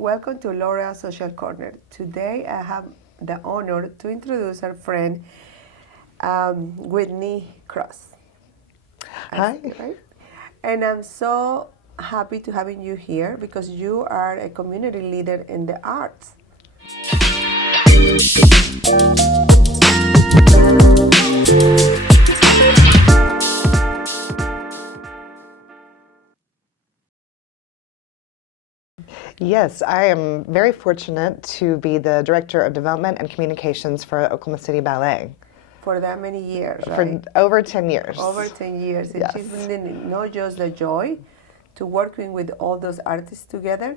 Welcome to Laur Social Corner. Today I have the honor to introduce our friend Whitney Cross. Hi. Right? And I'm so happy to having you here because you are a community leader in the arts. Yes, I am very fortunate to be the Director of Development and Communications for Oklahoma City Ballet. For that many years, For right? over 10 years. Over 10 years. And Yes. she's been not just the joy to working with all those artists together,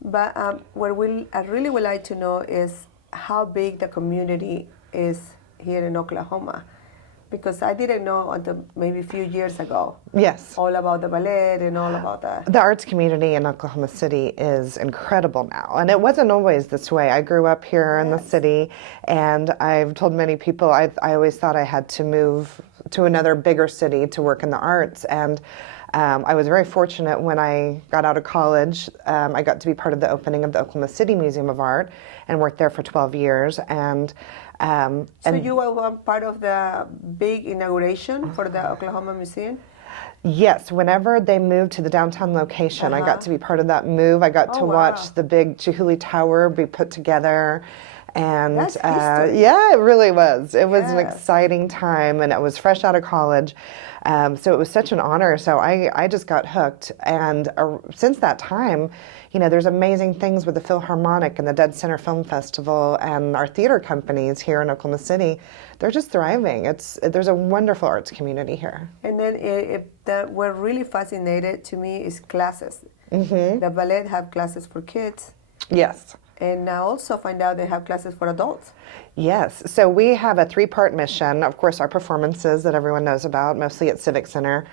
but what I really would like to know is how big the community is here in Oklahoma. Because I didn't know until maybe a few years ago. Yes. All about the ballet and all about that. The arts community in Oklahoma City is incredible now, and it wasn't always this way. I grew up here in the city, and I've told many people I always thought I had to move to another bigger city to work in the arts, and I was very fortunate when I got out of college. I got to be part of the opening of the Oklahoma City Museum of Art and worked there for 12 years. So you were one part of the big inauguration for the Oklahoma Museum? Yes, whenever they moved to the downtown location, I got to be part of that move. I got to watch the big Chihuly Tower be put together. And That's history. yeah, it really was. It was an exciting time, and it was fresh out of college. So it was such an honor. So I just got hooked. And since that time, you know, there's amazing things with the Philharmonic and the Dead Center Film Festival and our theater companies here in Oklahoma City. They're just thriving. There's a wonderful arts community here. And then that what really fascinated to me is classes. Mm-hmm. The ballet have classes for kids. Yes. And I also find out they have classes for adults. Yes. So we have a 3-part mission. Of course, our performances that everyone knows about, mostly at Civic Center.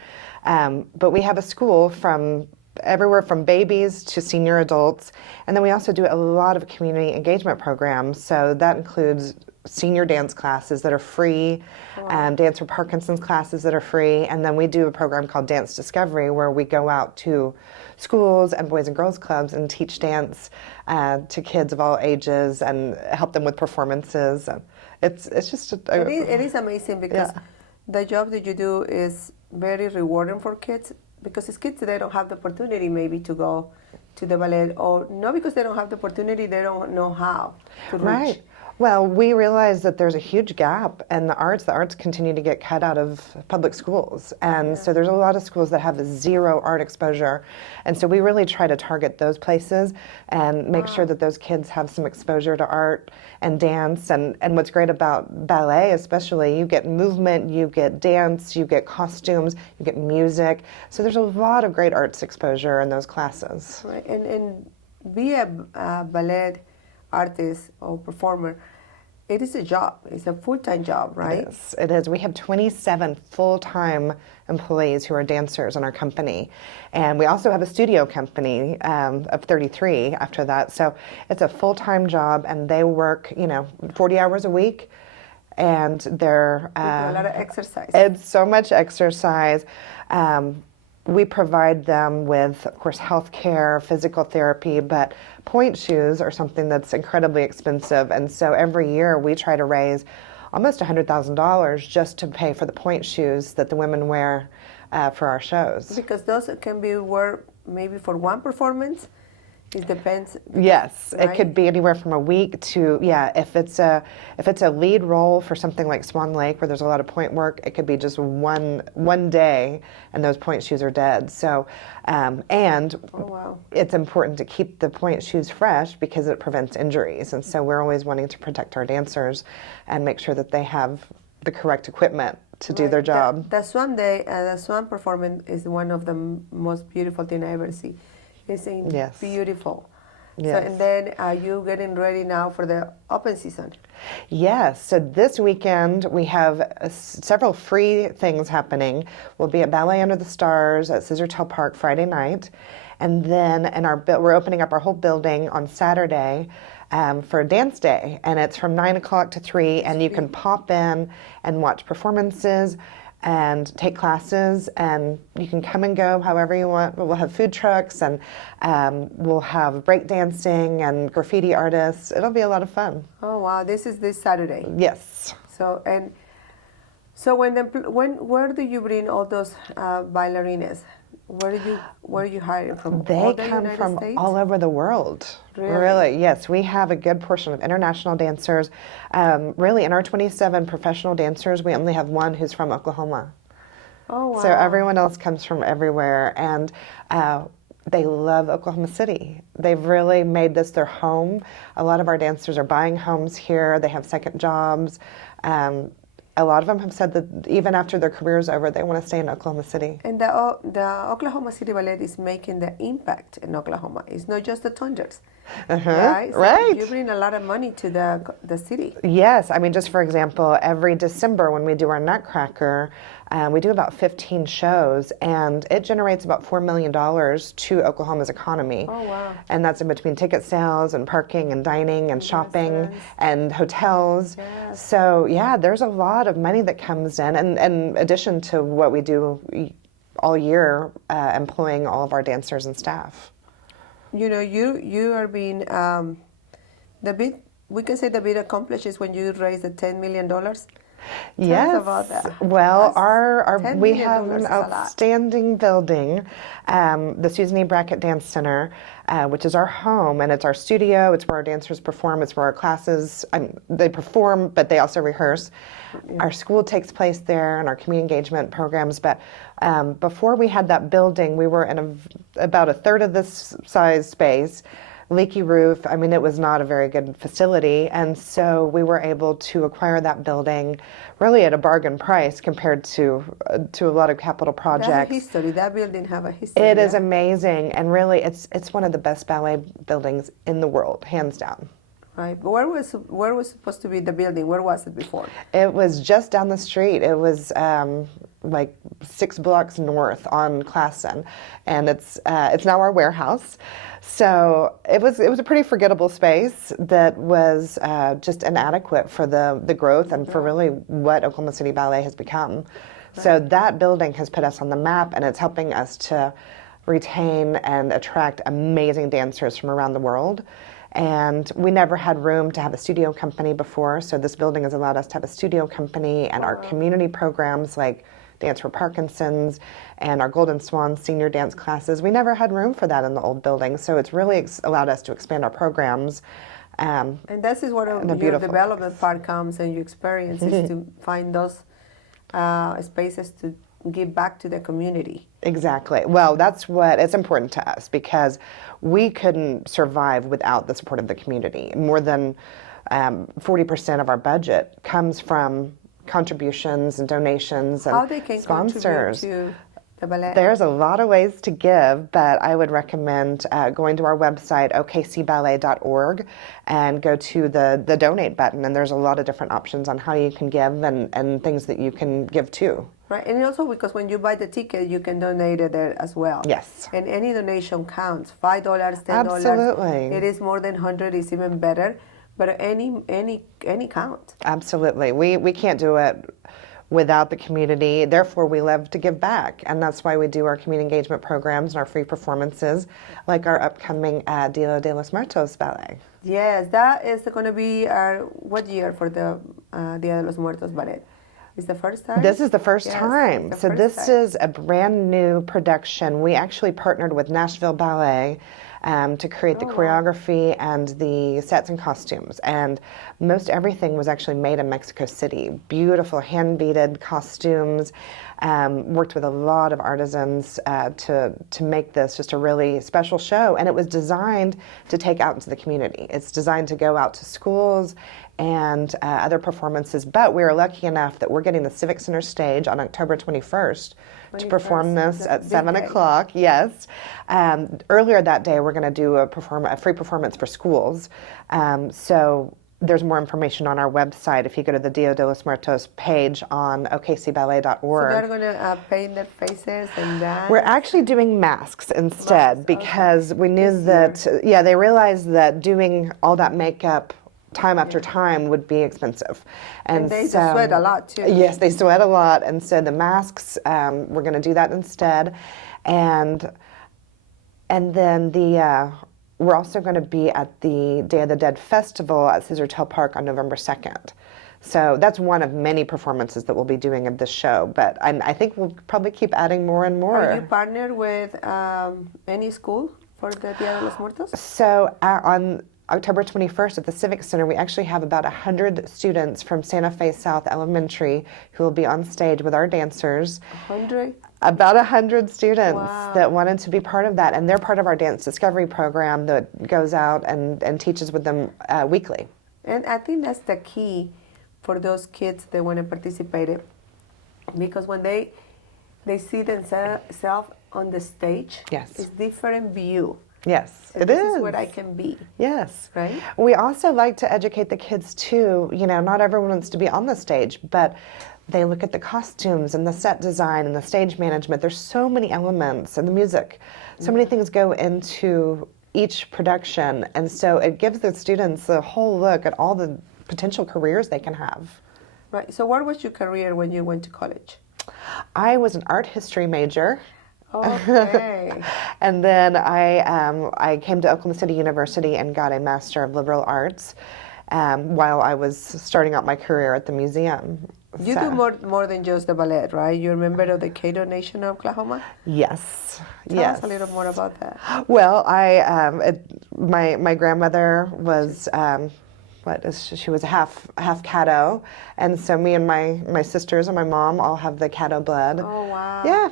But we have a school from everywhere from babies to senior adults. And then we also do a lot of community engagement programs. So that includes senior dance classes that are free, Dance for Parkinson's classes that are free. And then we do a program called Dance Discovery where we go out to schools and boys and girls clubs and teach dance to kids of all ages and help them with performances. It's just it is amazing because the job that you do is very rewarding for kids because as kids they don't have the opportunity maybe to go to the ballet, or not because they don't have the opportunity, they don't know how to reach. Right. Well, we realize that there's a huge gap in the arts. The arts continue to get cut out of public schools. And so there's a lot of schools that have zero art exposure. And so we really try to target those places and make sure that those kids have some exposure to art and dance. And what's great about ballet especially, you get movement, you get dance, you get costumes, you get music. So there's a lot of great arts exposure in those classes. Right. And be a ballet artist or performer, it is a job. It's a full-time job, right? Yes, it is. We have 27 full-time employees who are dancers in our company. And we also have a studio company of 33 after that. So it's a full-time job, and they work, 40 hours a week. And they're... a lot of exercise. It's so much exercise. We provide them with, of course, health care, physical therapy, but pointe shoes are something that's incredibly expensive. And so every year we try to raise almost $100,000 just to pay for the pointe shoes that the women wear for our shows. Because those can be worn maybe for one performance. It depends. Yes, right? It could be anywhere from a week to if it's a lead role for something like Swan Lake where there's a lot of pointe work, it could be just one day and those pointe shoes are dead. So it's important to keep the pointe shoes fresh because it prevents injuries, and so we're always wanting to protect our dancers and make sure that they have the correct equipment to do their job. The Swan Day, the Swan performance is one of the most beautiful thing I ever see. It's beautiful. Yes. So, and then are you getting ready now for the open season? Yes. So this weekend we have several free things happening. We'll be at Ballet Under the Stars at Scissortail Park Friday night. And then we're opening up our whole building on Saturday for Dance Day. And it's from 9 o'clock to 3. And you can pop in and watch performances. and take classes, and you can come and go however you want. We'll have food trucks, and we'll have break dancing and graffiti artists. It'll be a lot of fun. Oh wow! This is this Saturday. Yes. So where do you bring all those ballerinas? Where are you hiring from? They all the come United from States? all over the world. Really? Yes. We have a good portion of international dancers. Really, in our 27 professional dancers, we only have one who's from Oklahoma. Oh wow! So everyone else comes from everywhere, and they love Oklahoma City. They've really made this their home. A lot of our dancers are buying homes here. They have second jobs. A lot of them have said that even after their career's over, they want to stay in Oklahoma City. And the Oklahoma City Ballet is making the impact in Oklahoma. It's not just the Thunders, right? So right. you bring a lot of money to the city. Yes. I mean, just for example, every December when we do our Nutcracker, we do about 15 shows, and it generates about $4 million to Oklahoma's economy. Oh, wow. And that's in between ticket sales and parking and dining and shopping and hotels. Yes. So, yeah, there's a lot of money that comes in, and in addition to what we do all year, employing all of our dancers and staff. You know, you are being we can say the big accomplishment when you raise the $10 million. Yes. Tell us about that. Well, $10 we million have an is a lot. outstanding building, the Susan E. Brackett Dance Center, which is our home, and it's our studio. It's where our dancers perform. It's where our classes, they perform, but they also rehearse. Yeah. Our school takes place there, and our community engagement programs. But before we had that building, we were in about a third of this size space. Leaky roof. I mean, it was not a very good facility, and so we were able to acquire that building really at a bargain price compared to a lot of capital projects. That's a history. That building have a history. It is amazing, and really, it's one of the best ballet buildings in the world, hands down. Right. But where was supposed to be the building? Where was it before? It was just down the street. It was like 6 blocks north on Classen, and it's now our warehouse. So it was a pretty forgettable space that was just inadequate for the growth and for really what Oklahoma City Ballet has become. Right. So that building has put us on the map, and it's helping us to retain and attract amazing dancers from around the world. And we never had room to have a studio company before, so this building has allowed us to have a studio company, and our community programs like Dance for Parkinson's and our Golden Swan senior dance classes. We never had room for that in the old building, so it's really allowed us to expand our programs. And this is where your development part comes, and your experience is to find those spaces to give back to the community. Exactly. Well, it's important to us because we couldn't survive without the support of the community. More than 40% of our budget comes from contributions and donations and how they can sponsors. Contribute to the ballet. There's a lot of ways to give, but I would recommend going to our website, okcballet.org, and go to the donate button, and there's a lot of different options on how you can give and things that you can give to. Right, and also because when you buy the ticket, you can donate it there as well. Yes. And any donation counts. $5, $10. Absolutely. It is more than 100. It's even better. But any count. Absolutely. We can't do it without the community. Therefore, we love to give back. And that's why we do our community engagement programs and our free performances, like our upcoming Dia de los Muertos ballet. Yes, that is going to be our, what year for the Dia de los Muertos ballet? Is the first time? This is the first time. So this is a brand new production. We actually partnered with Nashville Ballet to create the choreography and the sets and costumes. And most everything was actually made in Mexico City. Beautiful hand-beaded costumes. Worked with a lot of artisans to make this just a really special show. And it was designed to take out into the community. It's designed to go out to schools and other performances. But we are lucky enough that we're getting the Civic Center stage on October 21st to perform this at 7 o'clock. Yes. Earlier that day, we're going to do a free performance for schools. So there's more information on our website if you go to the Dia de los Muertos page on okcballet.org. So they're going to paint their faces and dance? We're actually doing masks instead because we knew that, they realized that doing all that makeup time after time would be expensive. And they sweat a lot too. Yes, they sweat a lot. And so the masks, we're going to do that instead. And then we're also going to be at the Day of the Dead Festival at Scissortail Park on November 2nd. So that's one of many performances that we'll be doing of this show. But I think we'll probably keep adding more and more. Are you partnered with any school for the Dia de los Muertos? So on October 21st at the Civic Center, we actually have about 100 students from Santa Fe South Elementary who will be on stage with our dancers. 100? About 100 students Wow. that wanted to be part of that. And they're part of our dance discovery program that goes out and teaches with them weekly. And I think that's the key for those kids that want to participate in. Because when they see themselves on the stage, Yes. it's different view. Yes, So it this is. is what I can be. Yes. Right? We also like to educate the kids too. You know, not everyone wants to be on the stage, but they look at the costumes and the set design and the stage management. There's so many elements and the music. So many things go into each production. And so it gives the students a whole look at all the potential careers they can have. Right. So what was your career when you went to college? I was an art history major. Okay. And then I came to Oklahoma City University and got a Master of Liberal Arts while I was starting out my career at the museum. You do more than just the ballet, right? You're a member of the Caddo Nation of Oklahoma? Yes. Tell yes. us a little more about that. Well, my grandmother was she was half Caddo, and so me and my sisters and my mom all have the Caddo blood. Oh, wow. Yeah.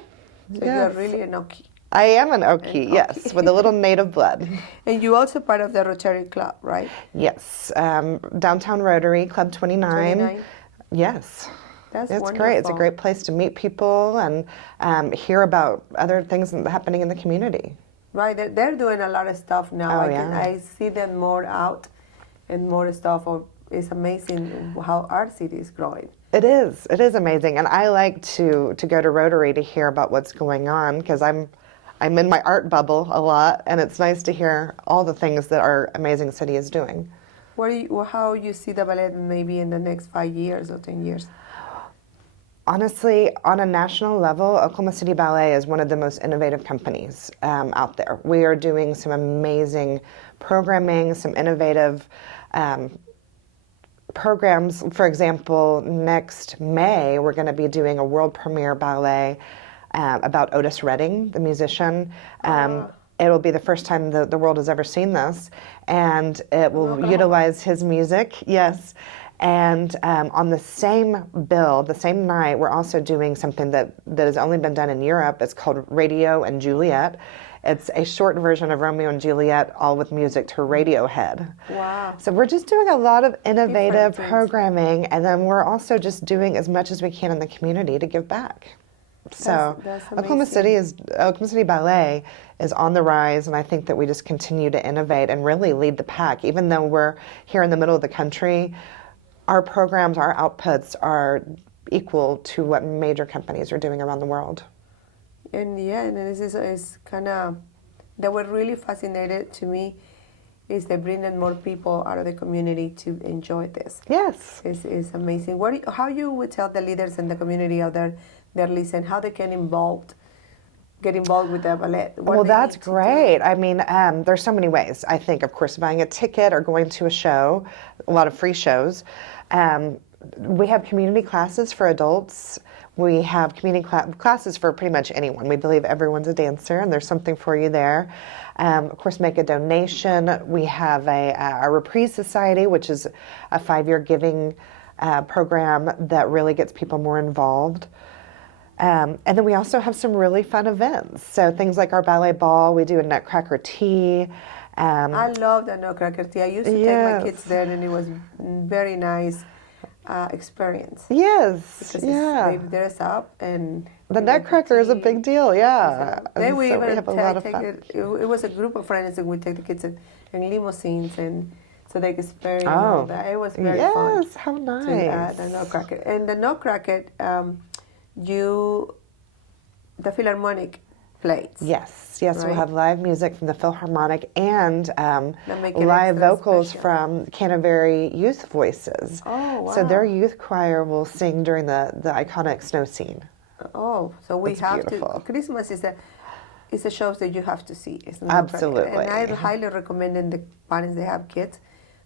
So yes. you're really an Okie. I am an Okie, yes, with a little native blood. And you also part of the Rotary Club, right? Yes. Downtown Rotary, Club 29. 29? Yes. That's It's wonderful. great. It's a great place to meet people and hear about other things happening in the community. Right. They're doing a lot of stuff now. Oh, yeah. I see them more out and more stuff. It's amazing how our city is growing. It is. It is amazing. And I like to go to Rotary to hear about what's going on because I'm in my art bubble a lot, and it's nice to hear all the things that our amazing city is doing. How you see the ballet maybe in the next 5 years or 10 years? Honestly, on a national level, Oklahoma City Ballet is one of the most innovative companies out there. We are doing some amazing programming, some innovative programs. For example, next May, we're going to be doing a world premiere ballet about Otis Redding, the musician. It'll be the first time the world has ever seen this, and it will utilize his music, yes. And on the same bill, the same night, we're also doing something that has only been done in Europe. It's called Radio and Juliet. It's a short version of Romeo and Juliet, all with music to Radiohead. Wow. So we're just doing a lot of innovative Different things. programming, and then we're also just doing as much as we can in the community to give back. So That's Oklahoma City Ballet is on the rise, and I think that we just continue to innovate and really lead the pack. Even though we're here in the middle of the country, our programs, our outputs are equal to what major companies are doing around the world. And this is kind of, that was really fascinated to me, is they bring in more people out of the community to enjoy this. Yes. It's amazing. How you would tell the leaders in the community out there that listen, how they can get involved with the ballet? Well, that's great. I mean, there's so many ways. I think, of course, buying a ticket or going to a show, a lot of free shows. We have community classes for adults. We have community classes for pretty much anyone. We believe everyone's a dancer, and there's something for you there. Of course, make a donation. We have a Reprise Society, which is a 5-year giving program that really gets people more involved. And then we also have some really fun events. So things like our ballet ball, we do a Nutcracker tea. I love the Nutcracker tea. I used to take my kids there, and it was very nice experience. Yes, Because yeah. they dress up and The Nutcracker is a big deal, yeah. They And would so we even have a lot of take fun. it was a group of friends that would take the kids in limousines, and so they could experience Oh. all that. It was very fun. Yes, how To, nice. the Nutcracker. And the Nutcracker, the Philharmonic plates. Yes, yes, we'll Right. have live music from the Philharmonic and That make it live extra vocals special. from Canterbury Youth Voices. Oh, So their wow. youth choir will sing during the iconic snow scene. Oh, so we It's have beautiful. to. Christmas is a show that you have to see. It's not Absolutely. And I highly recommend the parents that have kids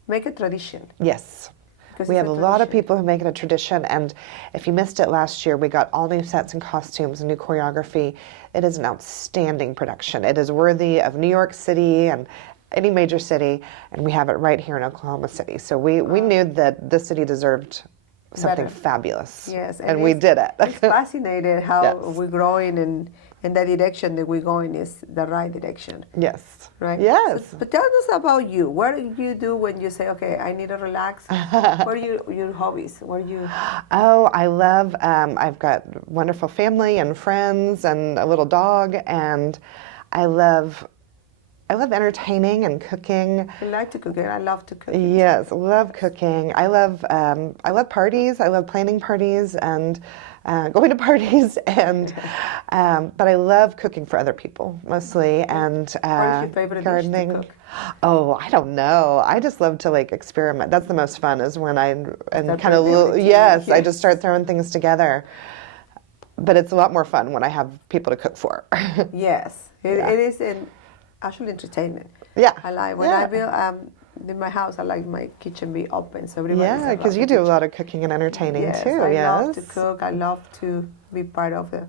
make a tradition. Yes. Because We it's have a a lot of tradition. people who make it a tradition, and if you missed it last year, we got all new sets and costumes and new choreography. It is an outstanding production. It is worthy of New York City and any major city, and we have it right here in Oklahoma City. So we knew that this city deserved something Better. fabulous. Yes, and we did it. It's fascinating how Yes. we're growing, and the direction that we're going is the right direction, Yes. right? Yes. So, but tell us about you. What do you do when you say, "Okay, I need to relax"? What are your hobbies? What are you? Oh, I love, I've got wonderful family and friends and a little dog, and I love entertaining and cooking. I like to cook. I love to cook. Yes, love cooking. I love parties. I love planning parties and going to parties, and but I love cooking for other people mostly, and What is your favorite gardening. dish to cook? Oh, I don't know. I just love to like experiment. That's the most fun, is when I Start kind of with everything. yes, I Yes. just start throwing things together. But it's a lot more fun when I have people to cook for. Yes, Yeah. it is actually entertainment. Yeah. I like when Yeah. I build in my house. I like my kitchen be open, so everybody's Yeah, allowed because to you do a kitchen. lot of cooking and entertaining Yes, too. I Yes. love to cook. I love to be part of the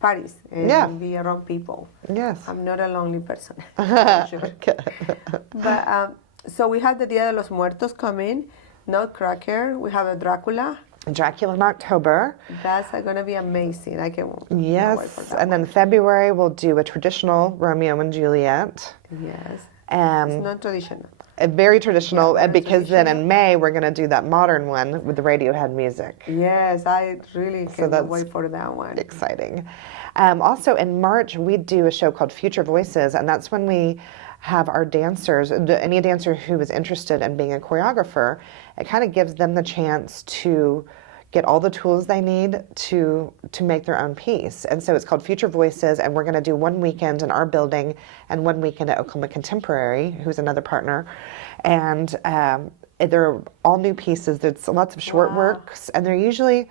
parties and Yeah. be around people. Yes. I'm not a lonely person, for sure. Good. But so we have the Dia de los Muertos coming, Nutcracker. We have a Dracula. Dracula in October. That's gonna be amazing. I can wait for Yes. that And then February we'll do a traditional Romeo and Juliet. one. Yes, it's Um, non-traditional. a very traditional, Yeah, and very because then in traditional. May we're going to do that modern one with the Radiohead music. Yes, I really So can't that's wait for that one. Exciting. Also in March we do a show called Future Voices, and that's when we have our dancers, any dancer who is interested in being a choreographer, it kind of gives them the chance to get all the tools they need to make their own piece. And so it's called Future Voices, and we're going to do one weekend in our building and one weekend at Oklahoma Contemporary, who's another partner. And they're all new pieces. There's lots of short Wow. works, and they're usually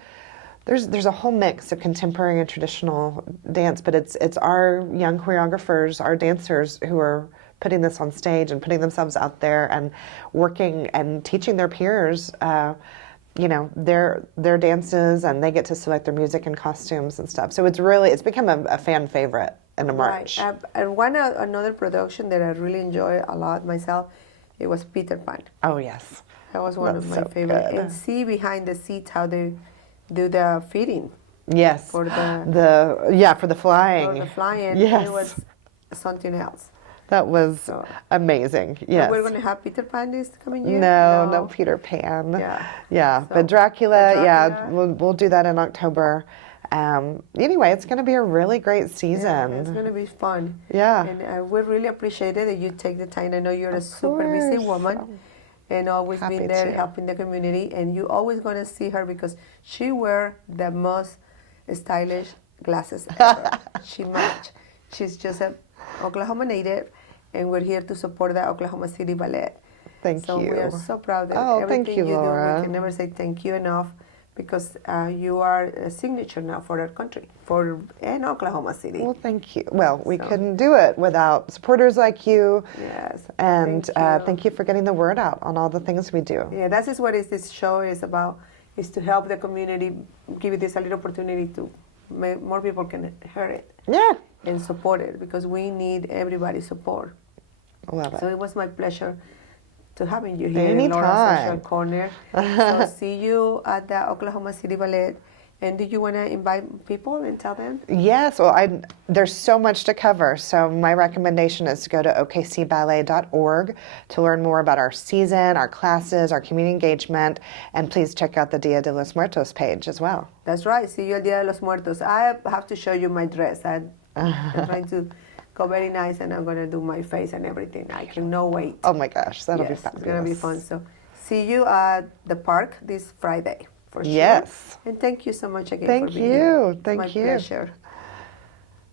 there's a whole mix of contemporary and traditional dance, but it's our young choreographers, our dancers who are putting this on stage and putting themselves out there and working and teaching their peers their dances, and they get to select their music and costumes and stuff. So it's become a fan favorite in the March. Right. And another production that I really enjoy a lot myself, it was Peter Pan. Oh yes. That was one That's of my so favorite. good. And see behind the scenes how they do the feeding Yes. for the for the flying. for the flying. Yes. It was something else. That was So- amazing. And Yes. we're going to have Peter Pan this coming year? No, Peter Pan. Yeah. Yeah, So, but Dracula, the yeah, Dracula. we'll do that in October. Anyway, it's going to be a really great Yeah, season. it's going to be fun. Yeah. And we really appreciate it that you take the time. I know you're a Of super busy course. woman and always Happy been there to. helping the community. And you always going to see her because she wear the most stylish glasses ever. She's just an Oklahoma native, and we're here to support the Oklahoma City Ballet. Thank So you. we are so proud of Oh, everything thank you, do. Laura. We can never say thank you enough because you are a signature now for our country, and Oklahoma City. Well, thank you. Well, we So- couldn't do it without supporters like you. Yes. And thank you. thank you for getting the word out on all the things we do. Yeah, that is what this show is about, is to help the community, give this a little opportunity to more people can hear it Yeah. and support it because we need everybody's support. Love So it. it was my pleasure to having you here in Laur Anytime. Social Corner. So see you at the Oklahoma City Ballet. And do you want to invite people and tell them? Yes, well, there's so much to cover. So my recommendation is to go to okcballet.org to learn more about our season, our classes, our community engagement, and please check out the Dia de los Muertos page as well. That's right. See you at Dia de los Muertos. I have to show you my dress. I'm trying to go very nice, and I'm going to do my face and everything. I cannot wait. Oh my gosh, that'll be Yes, fabulous. it's going to be fun. So see you at the park this Friday, for sure. Yes. And thank you so much again Thank for being you. here. Thank my you. pleasure.